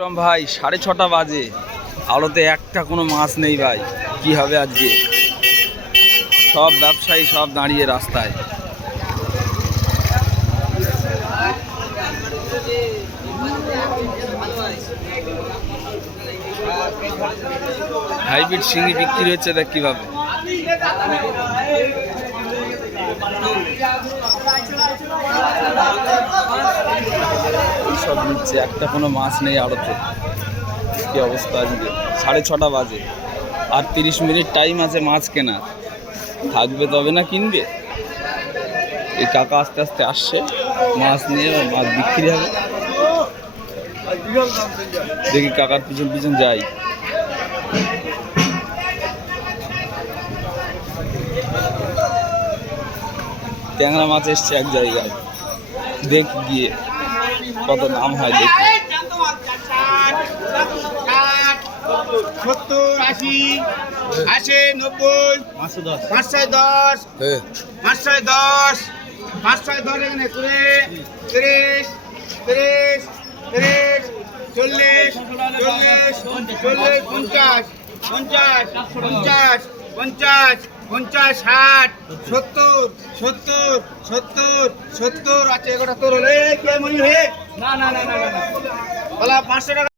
ভাই 6:30 বাজে, আলোতে একটা কোনো মাছ নেই ভাই। কি হবে আজকে? সব ব্যবসায়ী সব দাঁড়িয়ে রাস্তায়। হাইব্রিড শিঙি বিক্রি হচ্ছে, দেখ কিভাবে। সব নিচ্ছে, একটা কোনো মাছ নেই আড়তে। কি অবস্থা আজকে? 6:30 বাজে, আর 30 মিনিট টাইম আছে মাছ কেনার। থাকবে তবে না কিনবে। এই কাকা আস্তে আস্তে আসছে, মাছ নিয়ে মাছ বিক্রি হবে। দেখি কাকার পিছন পিছন যাই। ট্যাংরা মাছ এসছে এক জায়গায়, দেখ গিয়ে কত দাম হয় দেখি। 70, 80, 80, 90, 510, 510, 510, 510 এখানে 30, 30, 30, 30, 40, 40, 40, 50, 50, 50, 50, 50, 60, 70, 70, 70, 70, আচ্ছা এগুলো তোর হলে কে মনি হে? না 500 টাকা।